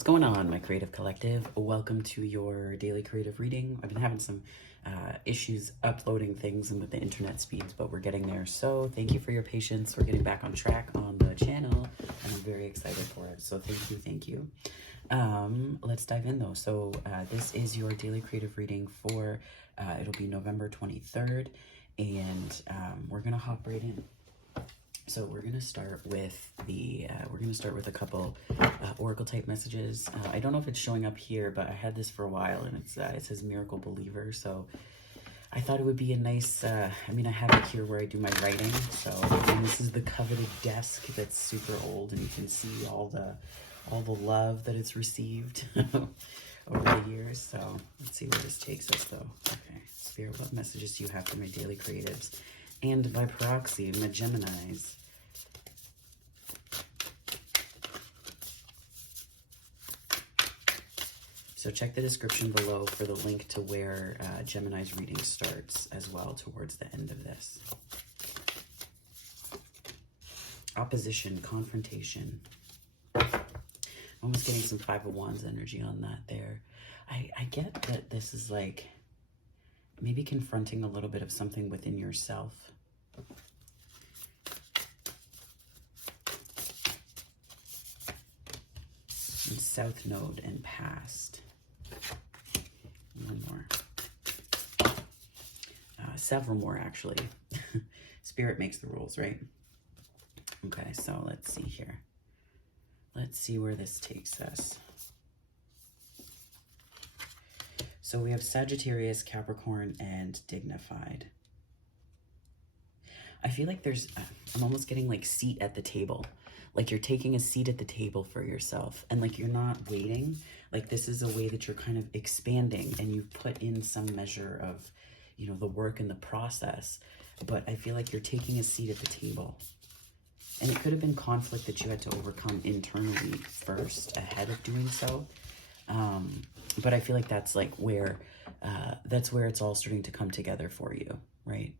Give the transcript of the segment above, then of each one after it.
What's going on, my creative collective? Welcome to your daily creative reading. I've been having some issues uploading things and with the internet speeds, but we're getting there. So thank you for your patience. We're getting back on track on the channel, and I'm very excited for it. So thank you. Let's dive in though. So this is your daily creative reading for, it'll be November 23rd, and we're gonna hop right in. So we're gonna start with a couple oracle type messages. I don't know if it's showing up here, but I had this for a while, and it says Miracle Believer. So I thought it would be a nice. I have it here where I do my writing. So and this is the coveted desk that's super old, and you can see all the love that it's received over the years. So let's see where this takes us, though. Okay, Spirit, what messages do you have for my daily creatives? And by proxy, my Geminis. So check the description below for the link to where Gemini's reading starts as well towards the end of this. Opposition, confrontation. I'm almost getting some Five of Wands energy on that there. I get that this is like maybe confronting a little bit of something within yourself. And South Node and past. One more. Several more, actually. Spirit makes the rules, right? Okay, so let's see here. Let's see where this takes us. So we have Sagittarius, Capricorn, and Dignified. I feel like I'm almost getting like seat at the table. Like you're taking a seat at the table for yourself, and like you're not waiting. Like this is a way that you're kind of expanding, and you've put in some measure of, the work and the process. But I feel like you're taking a seat at the table. And it could have been conflict that you had to overcome internally first ahead of doing so. But I feel like that's like where it's all starting to come together for you, right?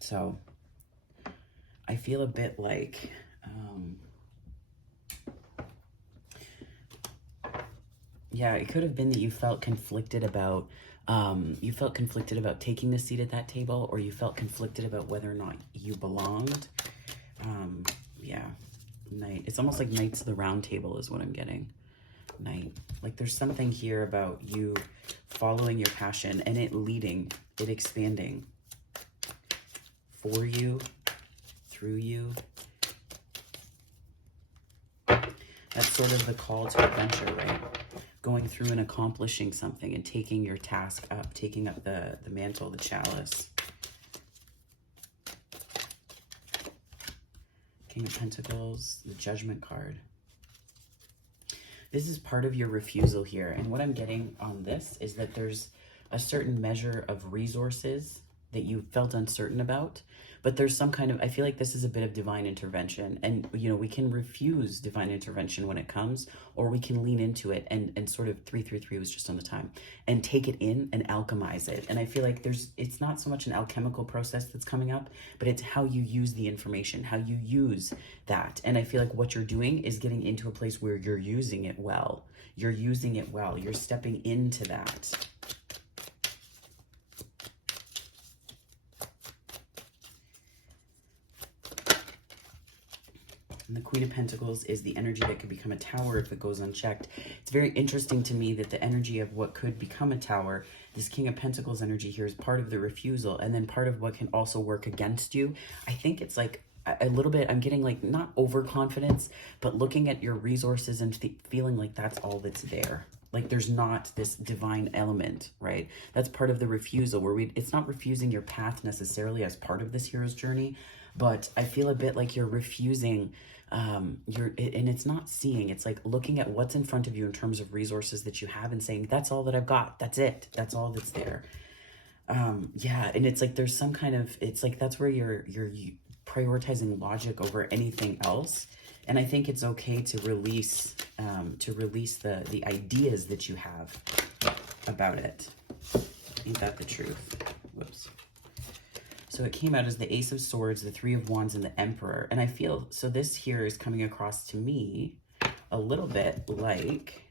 So I feel a bit like, yeah, it could have been that you felt conflicted about, taking the seat at that table, or you felt conflicted about whether or not you belonged. Yeah, Knight. It's almost like Knights of the Round Table is what I'm getting. Knight. Like there's something here about you following your passion and it leading, it expanding for you, through you. That's sort of the call to adventure, right? Going through and accomplishing something and taking your task up, taking up the mantle, the chalice. King of Pentacles, the Judgment card. This is part of your refusal here. And what I'm getting on this is that there's a certain measure of resources that you felt uncertain about, but there's some kind of, I feel like this is a bit of divine intervention. And, we can refuse divine intervention when it comes, or we can lean into it and sort of 333 was just on the time, and take it in and alchemize it. And I feel like it's not so much an alchemical process that's coming up, but it's how you use the information, how you use that. And I feel like what you're doing is getting into a place where you're using it well. You're using it well. You're stepping into that. And the Queen of Pentacles is the energy that could become a tower if it goes unchecked. It's very interesting to me that the energy of what could become a tower, this King of Pentacles energy here, is part of the refusal, and then part of what can also work against you. I think it's like a little bit, I'm getting like not overconfidence, but looking at your resources and feeling like that's all that's there. Like there's not this divine element, right? That's part of the refusal, where it's not refusing your path necessarily as part of this hero's journey, but I feel a bit like you're refusing, and it's not seeing, it's like looking at what's in front of you in terms of resources that you have and saying, that's all that I've got. That's it. That's all that's there. Yeah. And it's like, there's some kind of, it's like, that's where you're prioritizing logic over anything else. And I think it's okay to release the ideas that you have about it. Ain't that the truth? Whoops. So it came out as the Ace of Swords, the Three of Wands, and the Emperor. And I feel, so this here is coming across to me a little bit like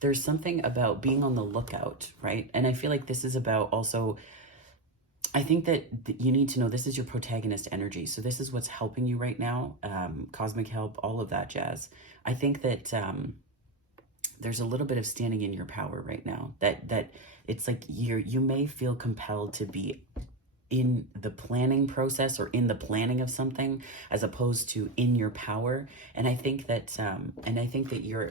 there's something about being on the lookout, right? And I feel like this is about also, I think that you need to know this is your protagonist energy. So this is what's helping you right now, cosmic help, all of that jazz. I think that there's a little bit of standing in your power right now. That it's like you may feel compelled to be in the planning process or in the planning of something as opposed to in your power. And I think that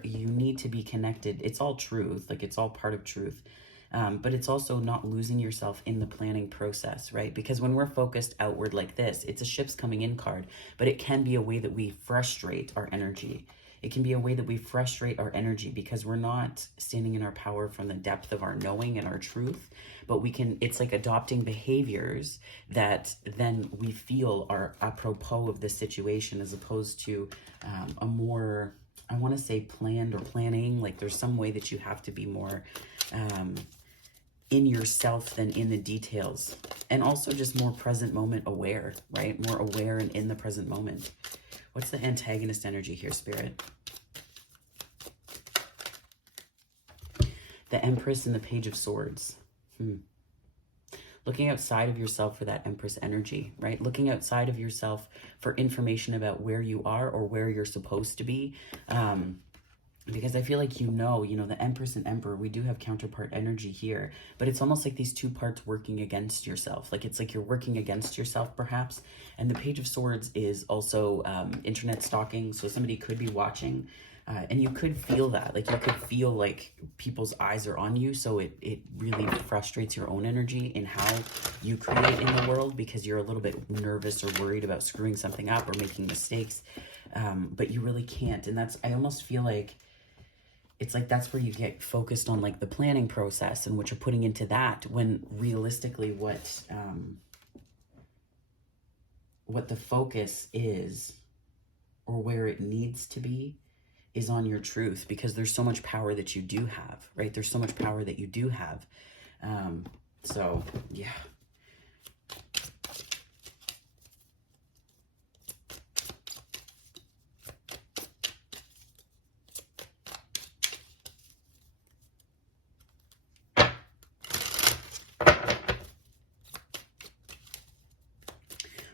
you need to be connected. It's all truth, like it's all part of truth. But it's also not losing yourself in the planning process, right? Because when we're focused outward like this, it's a ships coming in card, but it can be a way that we frustrate our energy. It can be a way that we frustrate our energy because we're not standing in our power from the depth of our knowing and our truth, but it's like adopting behaviors that then we feel are apropos of the situation as opposed to a more, I want to say planned or planning. Like there's some way that you have to be more in yourself than in the details. And also just more present moment aware, right? More aware and in the present moment. What's the antagonist energy here, Spirit? The Empress and the Page of Swords. Looking outside of yourself for that Empress energy, right? Looking outside of yourself for information about where you are or where you're supposed to be. Because I feel like the Empress and Emperor, we do have counterpart energy here, but it's almost like these two parts working against yourself. Like it's like you're working against yourself perhaps. And the Page of Swords is also internet stalking. So somebody could be watching and you could feel that. Like you could feel like people's eyes are on you. So it really frustrates your own energy in how you create in the world because you're a little bit nervous or worried about screwing something up or making mistakes. But you really can't. And I almost feel like, it's like that's where you get focused on like the planning process and what you're putting into that, when realistically what the focus is or where it needs to be is on your truth, because there's so much power that you do have, right? There's so much power that you do have. So yeah.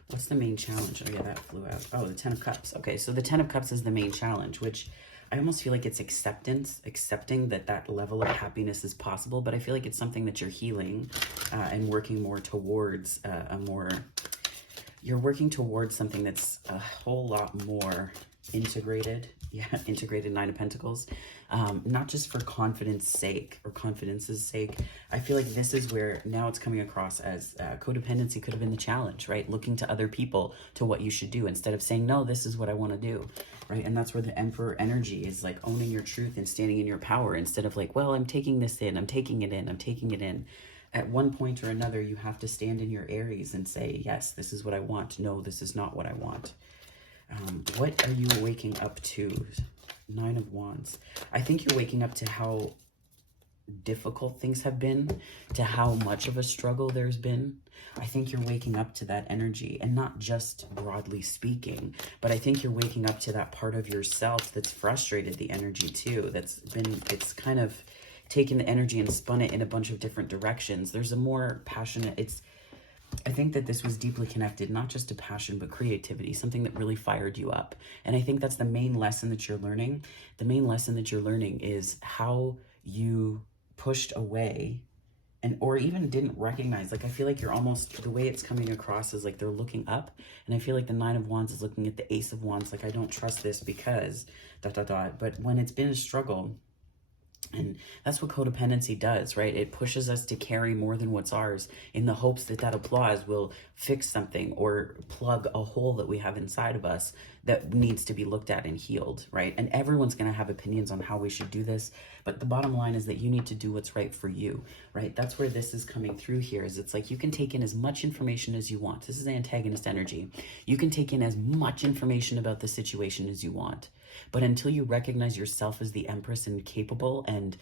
What's the main challenge? Oh yeah, that flew out. Oh, the Ten of Cups. Okay, so the Ten of Cups is the main challenge, which I almost feel like it's accepting that level of happiness is possible, but I feel like it's something that you're healing and working more towards you're working towards something that's a whole lot more integrated. Yeah, integrated Nine of Pentacles. Not just for confidence's sake. I feel like this is where now it's coming across as codependency could have been the challenge, right? Looking to other people to what you should do instead of saying, no, this is what I want to do, right? And that's where the Emperor energy is, like owning your truth and standing in your power instead of like, well, I'm taking this in, I'm taking it in. At one point or another, you have to stand in your Aries and say, yes, this is what I want. No, this is not what I want. What are you waking up to? Nine of Wands. I think you're waking up to how difficult things have been, to how much of a struggle there's been. I think you're waking up to that energy, and not just broadly speaking, but I think you're waking up to that part of yourself that's frustrated the energy too. It's kind of taken the energy and spun it in a bunch of different directions. There's a more passionate, I think that this was deeply connected, not just to passion, but creativity, something that really fired you up. And I think that's the main lesson that you're learning. The main lesson that you're learning is how you pushed away or even didn't recognize. Like, I feel like you're almost, the way it's coming across is like they're looking up. And I feel like the Nine of Wands is looking at the Ace of Wands. Like, I don't trust this because ... But when it's been a struggle, and that's what codependency does, right? It pushes us to carry more than what's ours in the hopes that applause will fix something or plug a hole that we have inside of us that needs to be looked at and healed, right? And everyone's going to have opinions on how we should do this. But the bottom line is that you need to do what's right for you, right? That's where this is coming through here, is it's like you can take in as much information as you want. This is antagonist energy. You can take in as much information about the situation as you want. But until you recognize yourself as the Empress and capable and,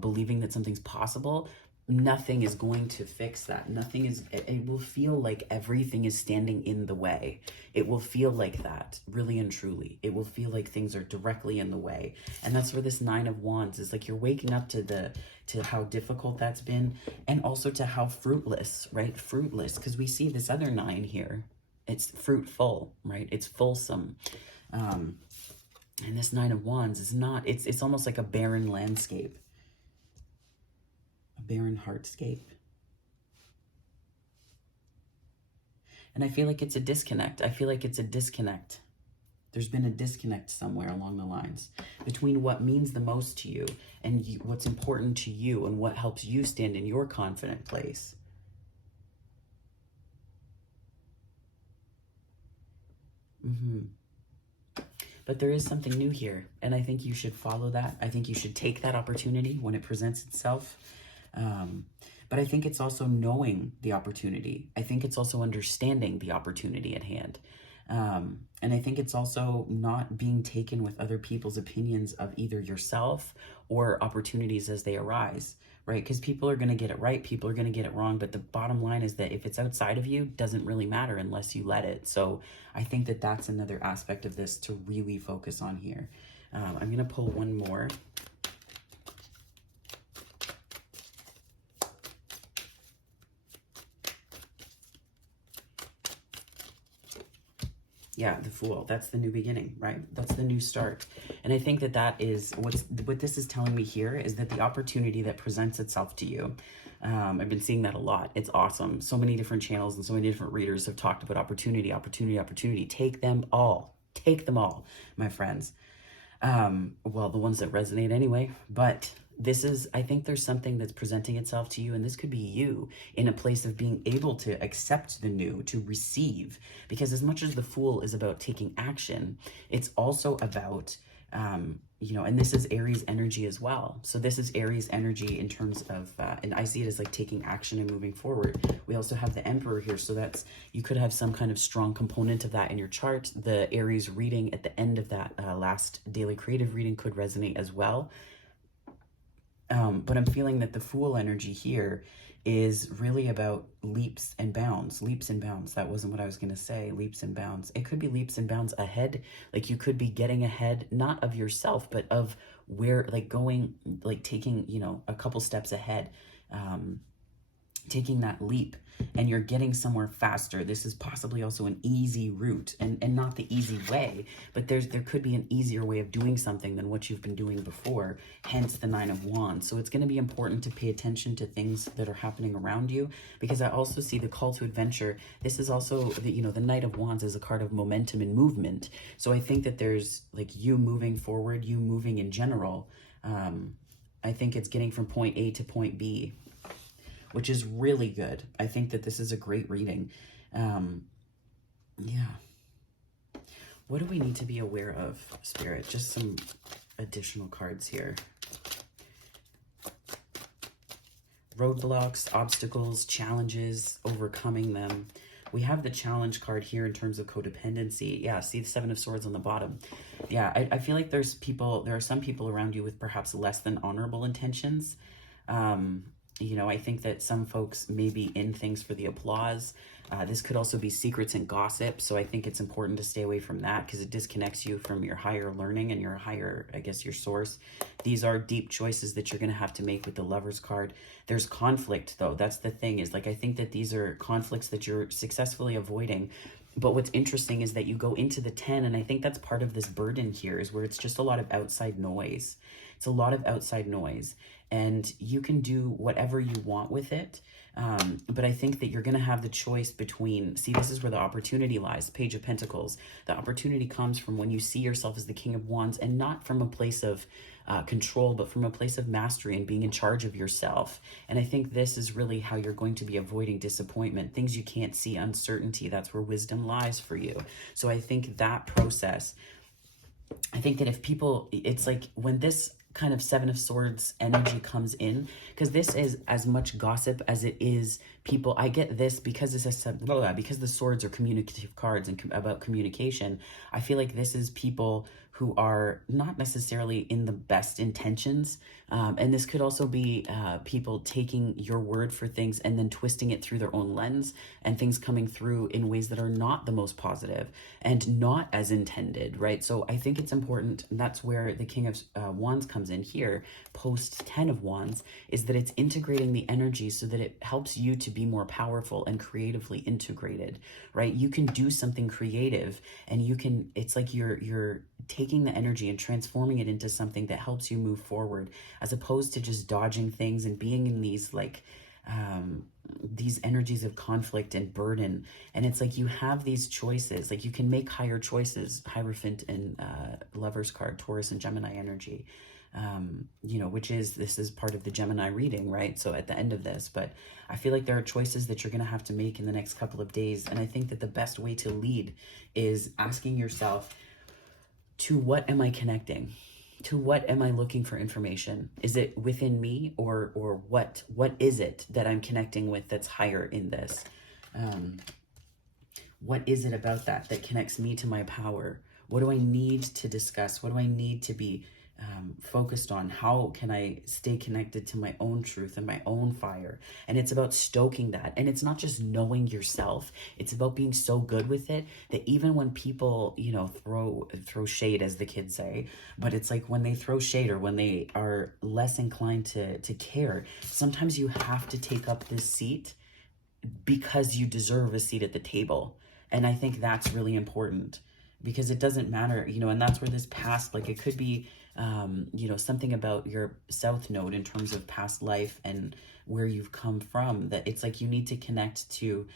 believing that something's possible, nothing is going to fix that. Nothing is, it will feel like everything is standing in the way. It will feel like that, really and truly. It will feel like things are directly in the way. And that's where this Nine of Wands is like, you're waking up to how difficult that's been, and also to how fruitless, right? Fruitless, because we see this other nine here. It's fruitful, right? It's fulsome. And this Nine of Wands is not, it's almost like a barren landscape. A barren heartscape. And I feel like it's a disconnect. I feel like it's a disconnect. There's been a disconnect somewhere along the lines between what means the most to you and what's important to you and what helps you stand in your confident place. But there is something new here, and I think you should follow that. I think you should take that opportunity when it presents itself. But I think it's also knowing the opportunity. I think it's also understanding the opportunity at hand. And I think it's also not being taken with other people's opinions of either yourself or opportunities as they arise, right? Because people are going to get it right, people are going to get it wrong, but the bottom line is that if it's outside of you, it doesn't really matter unless you let it. So I think that that's another aspect of this to really focus on here. I'm going to pull one more. Yeah, the Fool. That's the new beginning, right? That's the new start. And I think that that is what this is telling me here is that the opportunity that presents itself to you, I've been seeing that a lot. It's awesome. So many different channels and so many different readers have talked about opportunity, opportunity, opportunity. Take them all. Take them all, my friends. Well, the ones that resonate anyway, but this is, I think there's something that's presenting itself to you, and this could be you in a place of being able to accept the new, to receive, because as much as the Fool is about taking action, it's also about, you know, and this is Aries energy as well. So this is Aries energy in terms of, and I see it as like taking action and moving forward. We also have the Emperor here. So that's, you could have some kind of strong component of that in your chart. The Aries reading at the end of that last daily creative reading could resonate as well. But I'm feeling that the Fool energy here is really about leaps and bounds. Leaps and bounds. That wasn't what I was going to say. Leaps and bounds. It could be leaps and bounds ahead. Like you could be getting ahead, not of yourself, but of where, like going, like taking, you know, a couple steps ahead, taking that leap, and you're getting somewhere faster. This is possibly also an easy route, and not the easy way, but there could be an easier way of doing something than what you've been doing before, hence the Nine of Wands. So it's going to be important to pay attention to things that are happening around you, because I also see the call to adventure. This is also, the, you know, the Knight of Wands is a card of momentum and movement. So I think that there's like you moving forward, you moving in general. I think it's getting from point A to point B, which is really good. I think that this is a great reading. Yeah. What do we need to be aware of, Spirit? Just some additional cards here. Roadblocks, obstacles, challenges, overcoming them. We have the challenge card here in terms of codependency. Yeah, see the Seven of Swords on the bottom. Yeah, I feel like there are some people around you with perhaps less than honorable intentions. You know, I think that some folks may be in things for the applause. This could also be secrets and gossip. So I think it's important to stay away from that because it disconnects you from your higher learning and your higher, I guess, your source. These are deep choices that you're going to have to make with the Lover's card. There's conflict, though. That's the thing, is like, I think that these are conflicts that you're successfully avoiding. But what's interesting is that you go into the 10, and I think that's part of this burden here, is where it's just a lot of outside noise. It's a lot of outside noise, and you can do whatever you want with it. But I think that you're going to have the choice between, see, this is where the opportunity lies, Page of Pentacles. The opportunity comes from when you see yourself as the King of Wands, and not from a place of control, but from a place of mastery and being in charge of yourself. And I think this is really how you're going to be avoiding disappointment, things you can't see, uncertainty. That's where wisdom lies for you. So I think that process, I think that if people, it's like when this kind of Seven of Swords energy comes in, because this is as much gossip as it is people. I get this because this is because the swords are communicative cards and about communication. I feel like this is people who are not necessarily in the best intentions. And this could also be people taking your word for things and then twisting it through their own lens, and things coming through in ways that are not the most positive and not as intended, right? So I think it's important, and that's where the King of Wands comes in here, post 10 of Wands, is that it's integrating the energy so that it helps you to be more powerful and creatively integrated, right? You can do something creative, and you can, it's like you're taking the energy and transforming it into something that helps you move forward, as opposed to just dodging things and being in these energies of conflict and burden. And it's like you have these choices, like you can make higher choices. Hierophant and Lover's card, Taurus and Gemini energy, you know, this is part of the Gemini reading, right? So at the end of this, but I feel like there are choices that you're going to have to make in the next couple of days. And I think that the best way to lead is asking yourself, to what am I connecting? To what am I looking for information? Is it within me, or what is it that I'm connecting with that's higher in this? What is it about that connects me to my power? What do I need to discuss? What do I need to be focused on? How can I stay connected to my own truth and my own fire? And it's about stoking that. And it's not just knowing yourself. It's about being so good with it that even when people, you know, throw shade, as the kids say, but it's like when they throw shade, or when they are less inclined to care, sometimes you have to take up this seat because you deserve a seat at the table. And I think that's really important, because it doesn't matter, you know, and that's where this past, like it could be, you know, something about your South Node in terms of past life and where you've come from, that it's like you need to connect to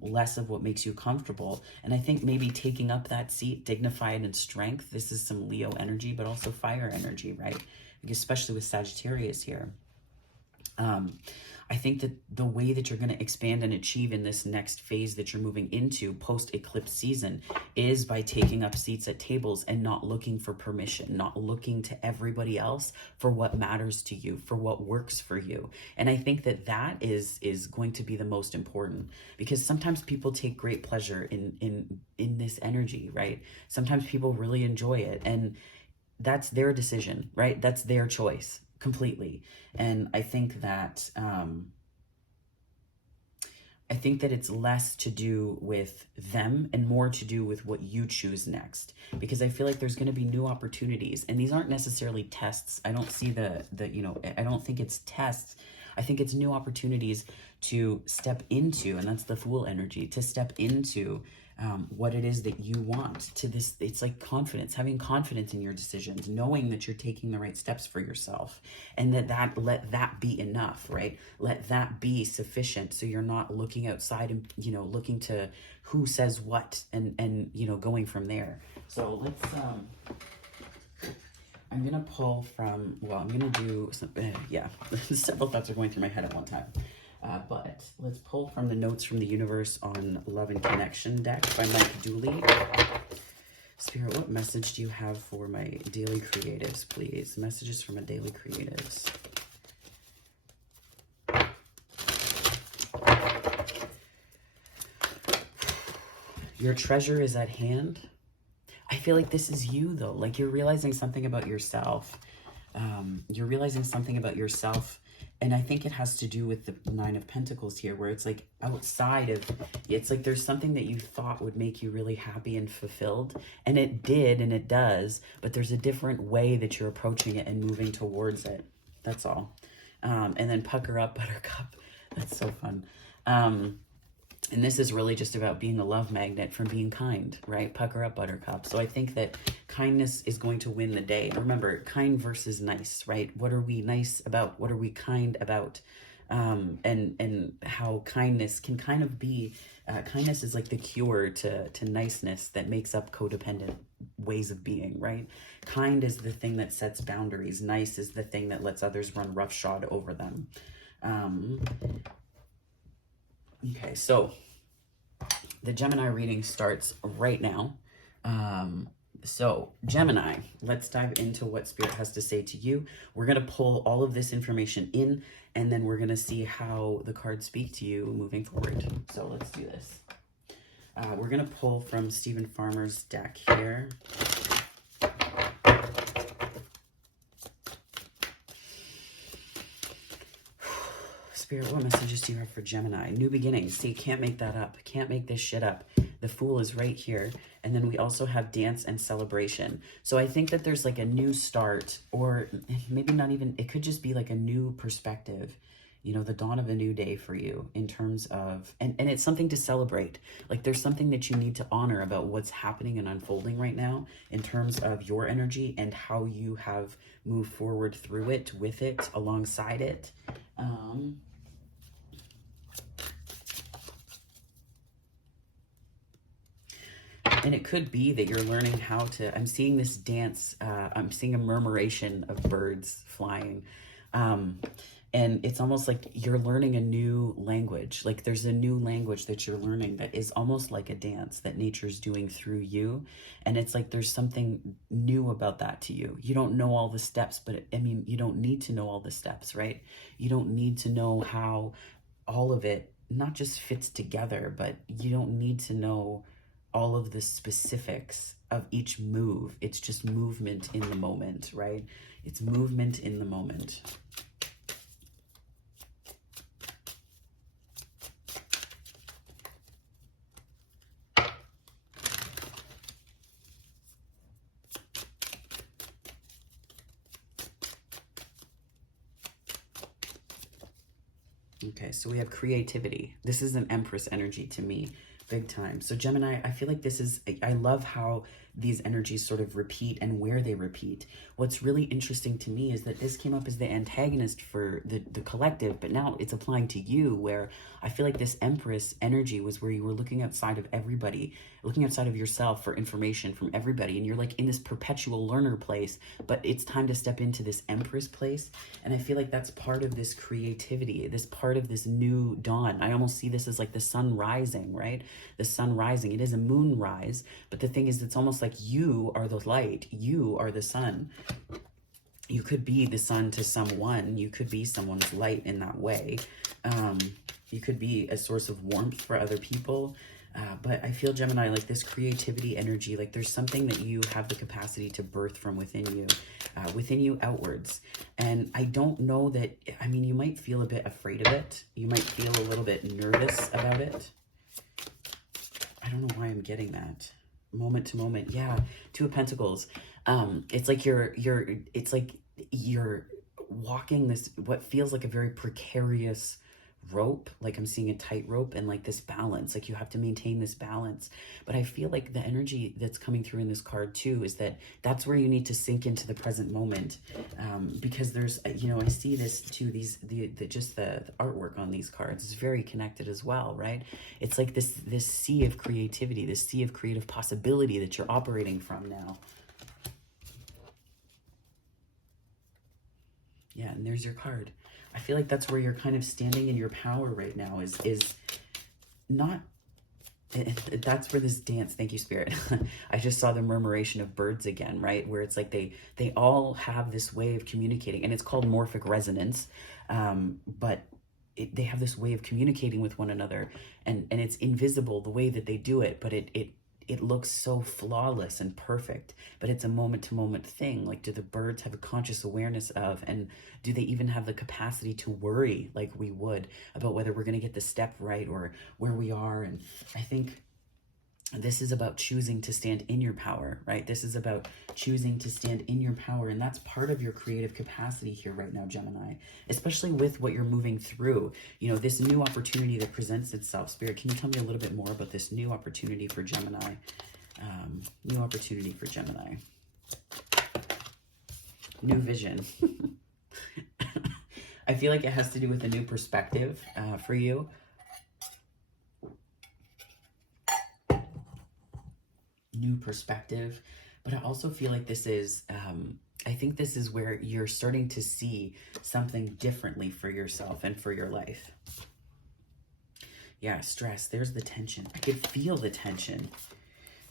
less of what makes you comfortable. And I think maybe taking up that seat, dignified and strength, this is some Leo energy, but also fire energy, right? Especially with Sagittarius here. I think that the way that you're going to expand and achieve in this next phase that you're moving into post-eclipse season is by taking up seats at tables and not looking for permission, not looking to everybody else for what matters to you, for what works for you. And I think that that is going to be the most important, because sometimes people take great pleasure in this energy, right? Sometimes people really enjoy it, and that's their decision, right? That's their choice completely. And I think that it's less to do with them and more to do with what you choose next, because I feel like there's going to be new opportunities, and these aren't necessarily tests. I don't see you know, I don't think it's tests. I think it's new opportunities to step into, and that's the Fool energy, to step into what it is that you want. To this, it's like confidence, having confidence in your decisions, knowing that you're taking the right steps for yourself, and let that be enough, right? Let that be sufficient, so you're not looking outside and, you know, looking to who says what, and you know, going from there. So let's I'm gonna pull from, well, I'm gonna do some, yeah, several thoughts are going through my head at one time. But let's pull from the Notes from the Universe on Love and Connection deck by Mike Dooley. Spirit, what message do you have for my daily creatives, please? Messages from my daily creatives. Your treasure is at hand. I feel like this is you, though. Like you're realizing something about yourself. You're realizing something about yourself. And I think it has to do with the Nine of Pentacles here, where it's like outside of, it's like there's something that you thought would make you really happy and fulfilled. And it did, and it does, but there's a different way that you're approaching it and moving towards it. That's all. And then pucker up, buttercup. That's so fun. And this is really just about being a love magnet from being kind, right? Pucker up, buttercup. So I think that kindness is going to win the day. Remember, kind versus nice, right? What are we nice about? What are we kind about? And how kindness can kind of be, kindness is like the cure to niceness that makes up codependent ways of being, right? Kind is the thing that sets boundaries. Nice is the thing that lets others run roughshod over them. Okay, so the Gemini reading starts right now. So Gemini, let's dive into what Spirit has to say to you. We're going to pull all of this information in, and then we're going to see how the cards speak to you moving forward. So let's do this. We're going to pull from Stephen Farmer's deck here. Spirit, what messages do you have for Gemini? New beginnings. See, can't make that up. Can't make this shit up. The Fool is right here. And then we also have dance and celebration. So I think that there's like a new start, or maybe not even, it could just be like a new perspective, you know, the dawn of a new day for you in terms of, and it's something to celebrate. Like there's something that you need to honor about what's happening and unfolding right now in terms of your energy and how you have moved forward through it, with it, alongside it. And it could be that you're learning how to, I'm seeing this dance, I'm seeing a murmuration of birds flying. And it's almost like you're learning a new language. Like there's a new language that you're learning that is almost like a dance that nature's doing through you. And it's like there's something new about that to you. You don't know all the steps, but I mean, you don't need to know all the steps, right? You don't need to know how all of it not just fits together, but you don't need to know all of the specifics of each move. It's just movement in the moment, right? It's movement in the moment. Okay, so we have creativity. This is an Empress energy to me, big time. So Gemini, I feel like this is, I love how these energies sort of repeat and where they repeat. What's really interesting to me is that this came up as the antagonist for the collective, but now it's applying to you, where I feel like this Empress energy was where you were looking outside of everybody, looking outside of yourself for information from everybody, and you're like in this perpetual learner place, but it's time to step into this Empress place. And I feel like that's part of this creativity, this part of this new dawn. I almost see this as like the sun rising, right? The sun rising. It is a moon rise, but the thing is, it's almost like you are the light, you are the sun. You could be the sun to someone, you could be someone's light in that way. You could be a source of warmth for other people. But I feel, Gemini, like this creativity energy, like there's something that you have the capacity to birth from within you outwards. And I don't know that, I mean, you might feel a bit afraid of it. You might feel a little bit nervous about it. I don't know why I'm getting that. Moment to moment. Yeah. Two of Pentacles. It's like it's like you're walking this, what feels like a very precarious rope. Like I'm seeing a tightrope and like this balance, like you have to maintain this balance. But I feel like the energy that's coming through in this card too is that that's where you need to sink into the present moment, because there's, you know, I see this too, the artwork on these cards is very connected as well, right? It's like this sea of creativity, this sea of creative possibility that you're operating from now. Yeah, and there's your card. I feel like that's where you're kind of standing in your power right now, is not, that's where this dance, thank you, Spirit. I just saw the murmuration of birds again, right? Where it's like they all have this way of communicating, and it's called morphic resonance. But they have this way of communicating with one another, and it's invisible the way that they do it, but it looks so flawless and perfect, but it's a moment-to-moment thing. Like, do the birds have a conscious awareness of, and do they even have the capacity to worry like we would about whether we're going to get the step right or where we are? And I think this is about choosing to stand in your power, right? This is about choosing to stand in your power, and that's part of your creative capacity here right now, Gemini, especially with what you're moving through. You know, this new opportunity that presents itself. Spirit, can you tell me a little bit more about this new opportunity for Gemini? New opportunity for Gemini. New vision. I feel like it has to do with a new perspective for you. New perspective, but I also feel like this is I think this is where you're starting to see something differently for yourself and for your life. Yeah, stress. There's the tension. I could feel the tension.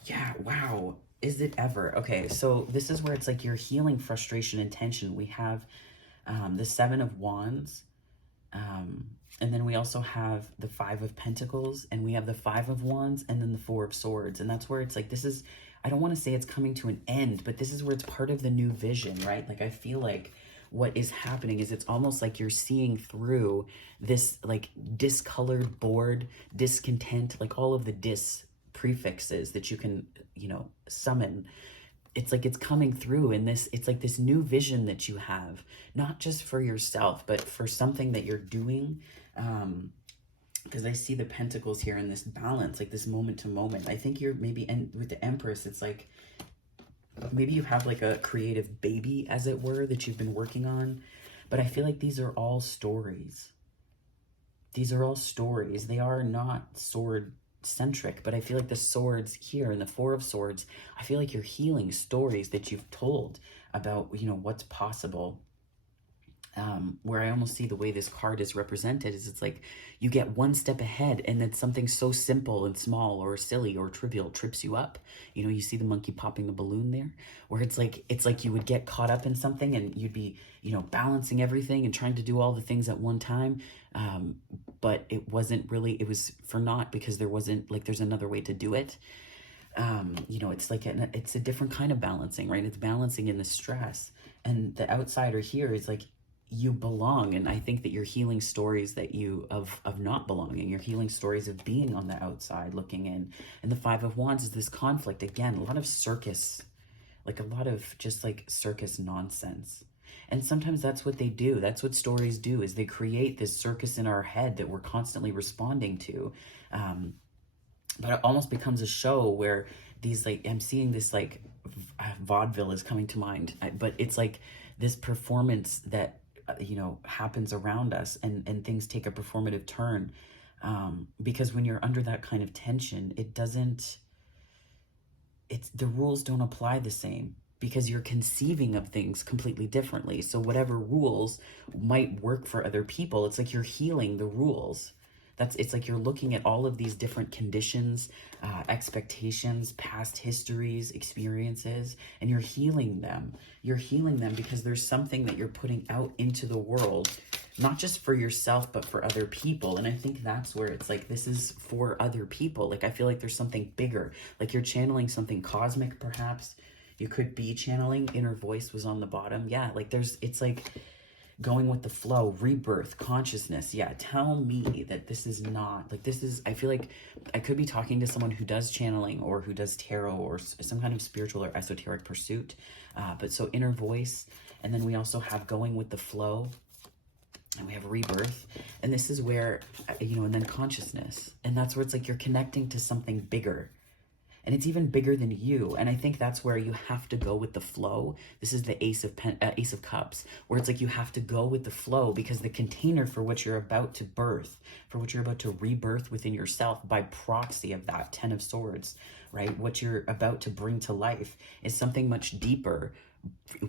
Yeah, wow. Is it ever? Okay, so this is where it's like you're healing frustration and tension. We have the Seven of Wands, and then we also have the Five of Pentacles, and we have the Five of Wands, and then the Four of Swords. And that's where it's like, this is, I don't want to say it's coming to an end, but this is where it's part of the new vision, right? Like, I feel like what is happening is it's almost like you're seeing through this like discolored board, discontent, like all of the dis prefixes that you can, you know, summon. It's like it's coming through in this, it's like this new vision that you have, not just for yourself, but for something that you're doing. Because I see the pentacles here in this balance, like this moment to moment. I think you're maybe, and with the Empress, it's like, maybe you have like a creative baby, as it were, that you've been working on. But I feel like these are all stories. These are all stories. They are not sword centric, but I feel like the swords here and the Four of Swords, I feel like you're healing stories that you've told about, you know, what's possible. Where I almost see the way this card is represented is it's like you get one step ahead and then something so simple and small or silly or trivial trips you up. You know, you see the monkey popping the balloon there, where it's like you would get caught up in something and you'd be, you know, balancing everything and trying to do all the things at one time. But it wasn't really, it was for naught, because there wasn't, like, there's another way to do it. You know, it's like, it's a different kind of balancing, right? It's balancing in the stress. And the outsider here is like, you belong. And I think that you're healing stories that you of not belonging. You're healing stories of being on the outside looking in. And the Five of Wands is this conflict. Again, a lot of circus, like a lot of just like circus nonsense. And sometimes that's what they do. That's what stories do, is they create this circus in our head that we're constantly responding to. But it almost becomes a show where these, like, I'm seeing this, like, vaudeville is coming to mind, but it's like this performance that, you know, happens around us, and things take a performative turn. Because when you're under that kind of tension, the rules don't apply the same, because you're conceiving of things completely differently. So whatever rules might work for other people, it's like you're healing the rules. It's like you're looking at all of these different conditions, expectations, past histories, experiences, and you're healing them. You're healing them because there's something that you're putting out into the world, not just for yourself, but for other people. And I think that's where it's like, this is for other people. Like, I feel like there's something bigger, like you're channeling something cosmic, perhaps. You could be channeling inner voice was on the bottom. Yeah, like it's like going with the flow, rebirth, consciousness. Yeah, tell me that this is not, like, this is, I feel like I could be talking to someone who does channeling or who does tarot or some kind of spiritual or esoteric pursuit. But so inner voice, and then we also have going with the flow, and we have rebirth. And this is where, you know, and then consciousness. And that's where it's like you're connecting to something bigger. And it's even bigger than you. And I think that's where you have to go with the flow. This is the Ace of Cups, where it's like you have to go with the flow, because the container for what you're about to birth, for what you're about to rebirth within yourself by proxy of that Ten of Swords, right? What you're about to bring to life is something much deeper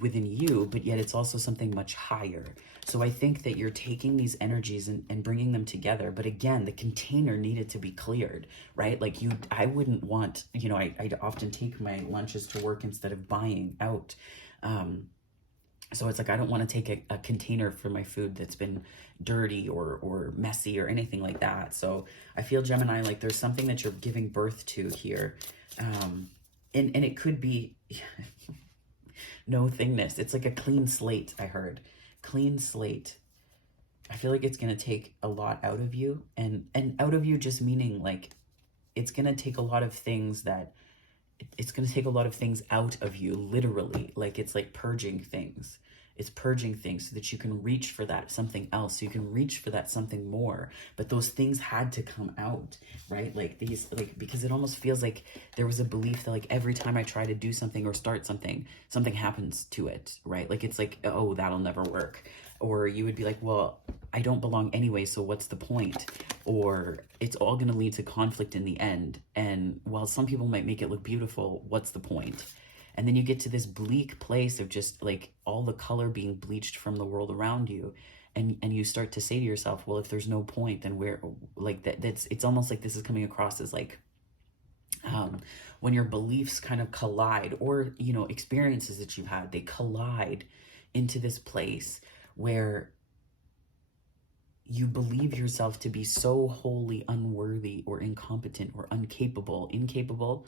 within you, but yet it's also something much higher. So I think that you're taking these energies and bringing them together. But again, the container needed to be cleared, right? Like I wouldn't want, you know, I'd often take my lunches to work instead of buying out. So it's like, I don't want to take a container for my food that's been dirty or messy or anything like that. So I feel, Gemini, like there's something that you're giving birth to here. And it could be no thingness. It's like a clean slate, I heard. Clean slate. I feel like it's going to take a lot out of you, and out of you just meaning like it's going to take a lot of things it's going to take a lot of things out of you, literally. Like it's like purging things. It's purging things so that you can reach for that something else. So you can reach for that something more. But those things had to come out, right? Like these, like, because it almost feels like there was a belief that like every time I try to do something or start something, something happens to it, right? Like it's like, oh, that'll never work. Or you would be like, well, I don't belong anyway, so what's the point? Or it's all going to lead to conflict in the end. And while some people might make it look beautiful, what's the point? And then you get to this bleak place of just like all the color being bleached from the world around you. And you start to say to yourself, well, if there's no point, then where, like it's almost like this is coming across as like, when your beliefs kind of collide, or, you know, experiences that you've had, they collide into this place where you believe yourself to be so wholly unworthy or incompetent or incapable,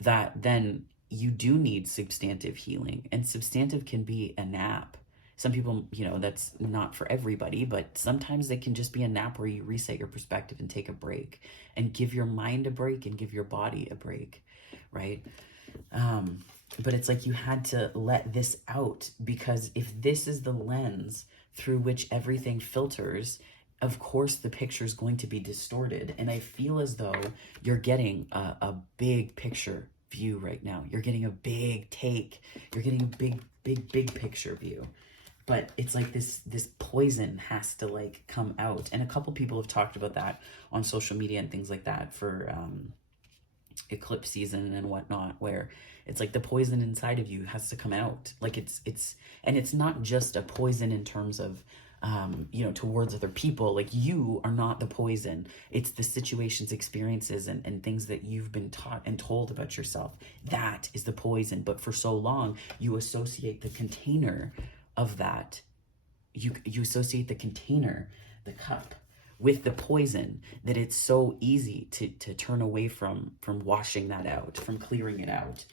that then you do need substantive healing. And substantive can be a nap. Some people, you know, that's not for everybody, but sometimes it can just be a nap where you reset your perspective and take a break and give your mind a break and give your body a break, right? But it's like you had to let this out, because if this is the lens through which everything filters, of course the picture is going to be distorted. And I feel as though you're getting a big picture view right now. You're getting a big take. You're getting a big picture view. But it's like this poison has to like come out. And a couple people have talked about that on social media and things like that for eclipse season and whatnot, where it's like the poison inside of you has to come out. Like and it's not just a poison in terms of you know, towards other people. Like, you are not the poison. It's the situations, experiences, and things that you've been taught and told about yourself. That is the poison. But for so long, you associate the container of that. You associate the container, the cup, with the poison, that it's so easy to turn away from washing that out, from clearing it out.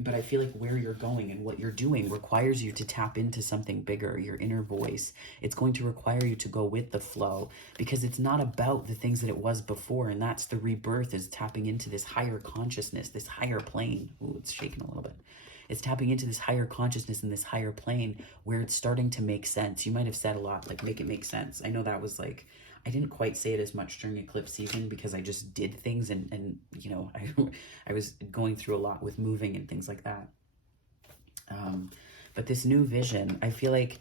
But I feel like where you're going and what you're doing requires you to tap into something bigger, your inner voice. It's going to require you to go with the flow, because it's not about the things that it was before. And that's the rebirth, is tapping into this higher consciousness, this higher plane. Ooh, it's shaking a little bit. It's tapping into this higher consciousness and this higher plane where it's starting to make sense. You might have said a lot, like, make it make sense. I know that was like, I didn't quite say it as much during eclipse season because I just did things and you know, I was going through a lot with moving and things like that. But this new vision, I feel like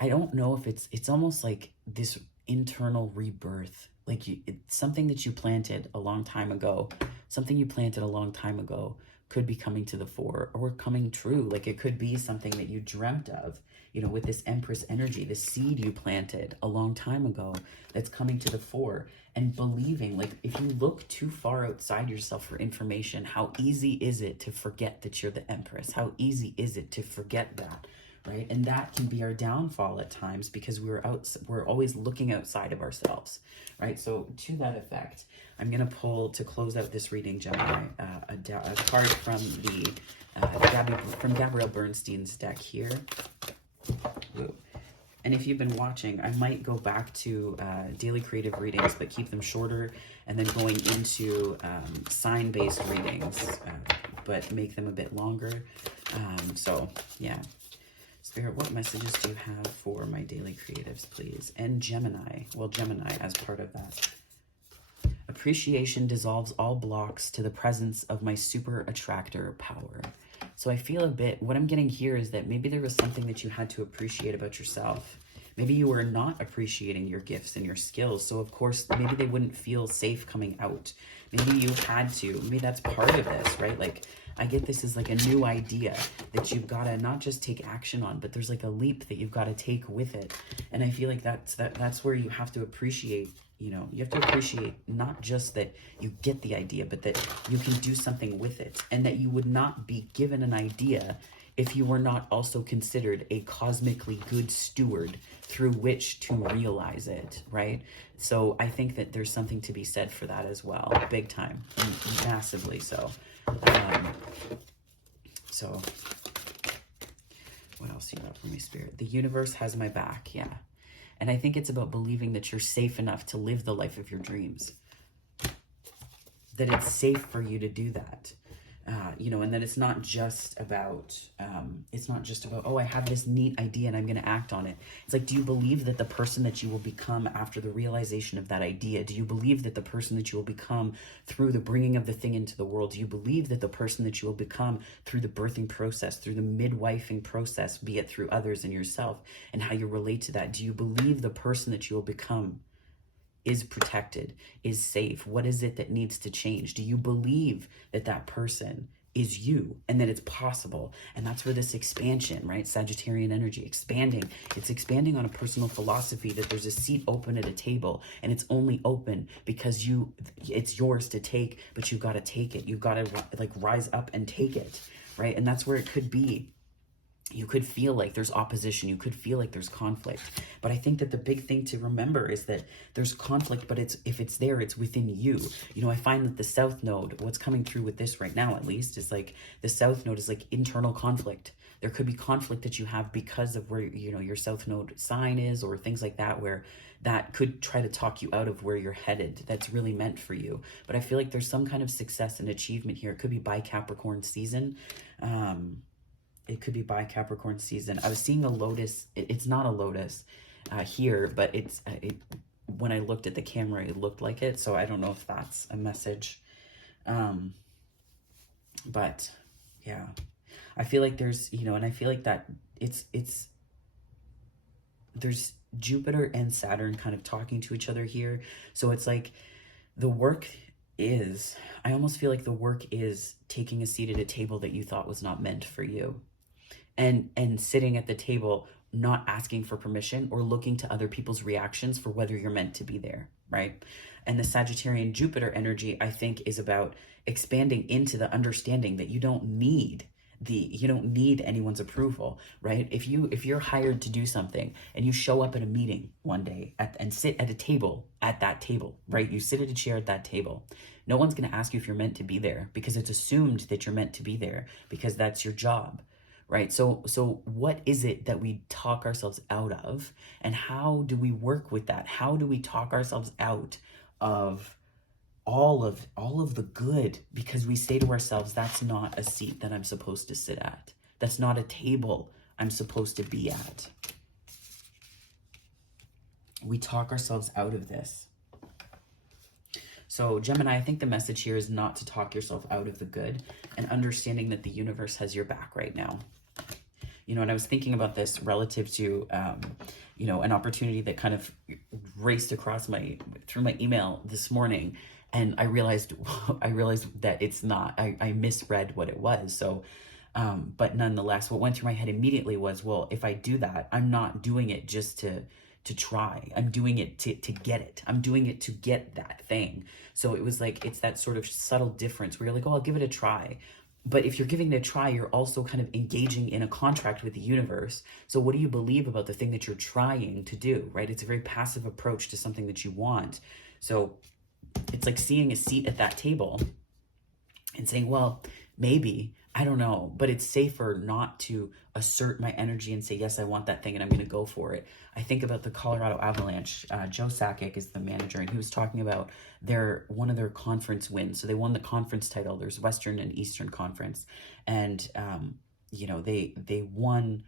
I don't know if it's almost like this internal rebirth. Like, it's something that you planted a long time ago. Something you planted a long time ago could be coming to the fore or coming true. Like, it could be something that you dreamt of, you know, with this Empress energy, the seed you planted a long time ago that's coming to the fore. And believing, like, if you look too far outside yourself for information, how easy is it to forget that you're the Empress? How easy is it to forget that, right? And that can be our downfall at times, because we're always looking outside of ourselves, right? So to that effect, I'm going to pull, to close out this reading, Gemini, a card from from Gabrielle Bernstein's deck here. Whoa. And if you've been watching, I might go back to daily creative readings, but keep them shorter, and then going into sign-based readings, but make them a bit longer. So, yeah. Spirit, what messages do you have for my daily creatives, please? And Gemini. Well, Gemini as part of that. Appreciation dissolves all blocks to the presence of my super attractor power. So I feel a bit, what I'm getting here is that maybe there was something that you had to appreciate about yourself. Maybe you were not appreciating your gifts and your skills. So of course, maybe they wouldn't feel safe coming out. Maybe you had to. Maybe that's part of this, right? Like, I get this as like a new idea that you've got to not just take action on, but there's like a leap that you've got to take with it. And I feel like that's where you have to appreciate, you know, you have to appreciate not just that you get the idea, but that you can do something with it, and that you would not be given an idea if you were not also considered a cosmically good steward through which to realize it, right? So I think that there's something to be said for that as well, big time, massively so. So what else do you got for me, Spirit? The universe has my back, yeah. And I think it's about believing that you're safe enough to live the life of your dreams. That it's safe for you to do that. You know, and that it's not just about, oh, I have this neat idea and I'm going to act on it. It's like, do you believe that the person that you will become after the realization of that idea? Do you believe that the person that you will become through the bringing of the thing into the world? Do you believe that the person that you will become through the birthing process, through the midwifing process, be it through others and yourself, and how you relate to that? Do you believe the person that you will become is protected, is safe? What is it that needs to change? Do you believe that that person is you and that it's possible? And that's where this expansion, right? Sagittarian energy, expanding. It's expanding on a personal philosophy that there's a seat open at a table, and it's only open because it's yours to take, but you've got to take it. You've got to like rise up and take it, right? And that's where it could be. You could feel like there's opposition. You could feel like there's conflict. But I think that the big thing to remember is that there's conflict, but if it's there, it's within you. You know, I find that the South Node, what's coming through with this right now, at least, is like the South Node is like internal conflict. There could be conflict that you have because of where, you know, your south node sign is, or things like that, where that could try to talk you out of where you're headed that's really meant for you. But I feel like there's some kind of success and achievement here. It could be by Capricorn season. It could be by Capricorn season. I was seeing a lotus. It's not a lotus here, but when I looked at the camera, it looked like it. So I don't know if that's a message. But yeah, I feel like there's, you know, and I feel like that there's Jupiter and Saturn kind of talking to each other here. So it's like the work is, I almost feel like the work is taking a seat at a table that you thought was not meant for you. And sitting at the table, not asking for permission or looking to other people's reactions for whether you're meant to be there, right? And the Sagittarian Jupiter energy, I think, is about expanding into the understanding that you don't need anyone's approval, right? If you're hired to do something and you show up at a meeting one day and sit at a table, at that table, right? You sit at a chair at that table. No one's going to ask you if you're meant to be there, because it's assumed that you're meant to be there because that's your job. Right? So what is it that we talk ourselves out of, and how do we work with that? How do we talk ourselves out of all of the good? Because we say to ourselves, that's not a seat that I'm supposed to sit at. That's not a table I'm supposed to be at. We talk ourselves out of this. So Gemini, I think the message here is not to talk yourself out of the good, and understanding that the universe has your back right now. You know, and I was thinking about this relative to, you know, an opportunity that kind of raced across through my email this morning. And I realized that it's not, I misread what it was. So, but nonetheless, what went through my head immediately was, well, if I do that, I'm not doing it just to try. I'm doing it to get it. I'm doing it to get that thing. So it was like, it's that sort of subtle difference where you're like, oh, I'll give it a try. But if you're giving it a try, you're also kind of engaging in a contract with the universe. So what do you believe about the thing that you're trying to do, right? It's a very passive approach to something that you want. So it's like seeing a seat at that table and saying, well, maybe, I don't know, but it's safer not to assert my energy and say, yes, I want that thing and I'm going to go for it. I think about the Colorado Avalanche. Joe Sakic is the manager, and he was talking about one of their conference wins. So they won the conference title. There's Western and Eastern Conference, and you know, they won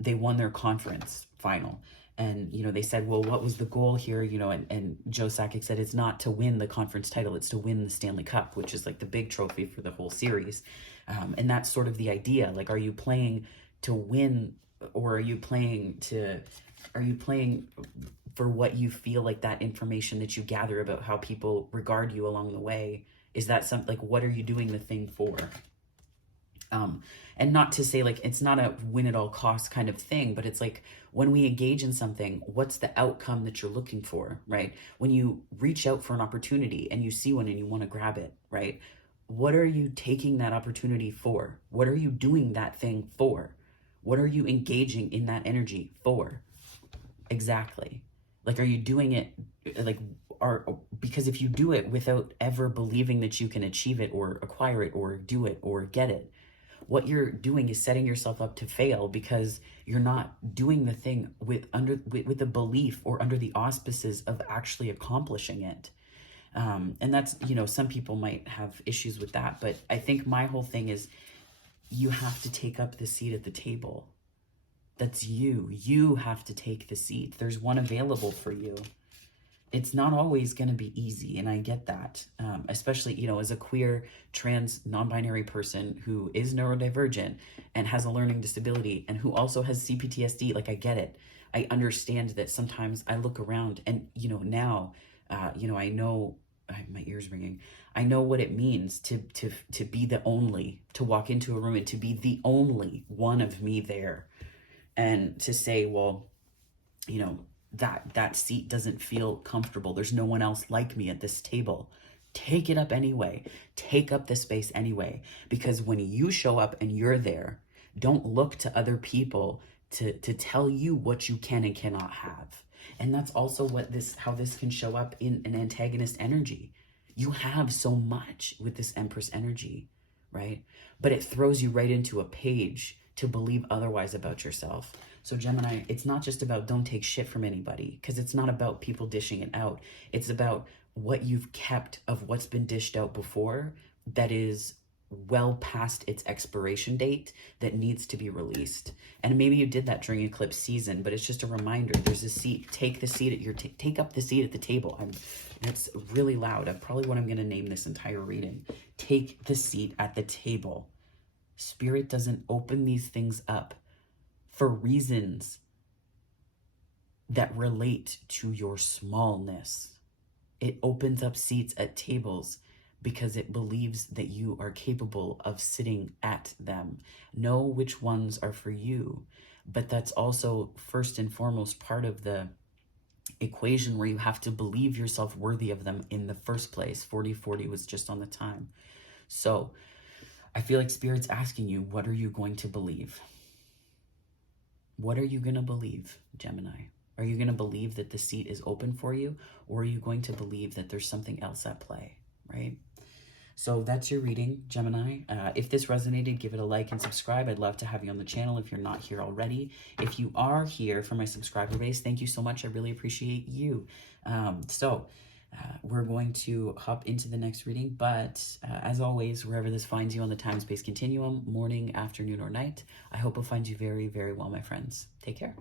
their conference final. And, you know, they said, well, what was the goal here? You know, and Joe Sakic said, it's not to win the conference title, it's to win the Stanley Cup, which is like the big trophy for the whole series. And that's sort of the idea. Like, are you playing to win, or are you playing for what you feel like that information that you gather about how people regard you along the way? Is that something, like, what are you doing the thing for? And not to say, like, it's not a win at all costs kind of thing, but it's like, when we engage in something, what's the outcome that you're looking for, right? When you reach out for an opportunity and you see one and you want to grab it, right? What are you taking that opportunity for? What are you doing that thing for? What are you engaging in that energy for? Exactly. Like, are you doing it, like, because if you do it without ever believing that you can achieve it or acquire it or do it or get it, what you're doing is setting yourself up to fail, because you're not doing the thing with a belief or under the auspices of actually accomplishing it. And that's, you know, some people might have issues with that, but I think my whole thing is, you have to take up the seat at the table. That's you. You have to take the seat. There's one available for you. It's not always going to be easy, and I get that, especially, you know, as a queer, trans, non-binary person who is neurodivergent and has a learning disability and who also has CPTSD. Like, I get it. I understand that sometimes I look around and, you know, now, you know, I know, my ears ringing. I know what it means to be the only, to walk into a room and to be the only one of me there, and to say, well, you know, that seat doesn't feel comfortable. There's no one else like me at this table. Take it up anyway. Take up the space anyway. Because when you show up and you're there, don't look to other people to tell you what you can and cannot have. And that's also how this can show up in an antagonist energy. You have so much with this Empress energy, right? But it throws you right into a page to believe otherwise about yourself. So Gemini, it's not just about don't take shit from anybody, because it's not about people dishing it out. It's about what you've kept of what's been dished out before that is well past its expiration date, that needs to be released. And maybe you did that during eclipse season, but it's just a reminder. There's a seat. Take the seat at your take up the seat at the table. That's really loud. That's probably what I'm going to name this entire reading. Take the seat at the table. Spirit doesn't open these things up for reasons that relate to your smallness. It opens up seats at tables because it believes that you are capable of sitting at them. Know which ones are for you. But that's also first and foremost part of the equation where you have to believe yourself worthy of them in the first place. 40/40 was just on the time. So I feel like Spirit's asking you, what are you going to believe? What are you going to believe, Gemini? Are you going to believe that the seat is open for you? Or are you going to believe that there's something else at play, right? So that's your reading, Gemini. If this resonated, give it a like and subscribe. I'd love to have you on the channel if you're not here already. If you are here for my subscriber base, thank you so much. I really appreciate you. We're going to hop into the next reading. But as always, wherever this finds you on the time-space continuum, morning, afternoon, or night, I hope it finds you very, very well, my friends. Take care.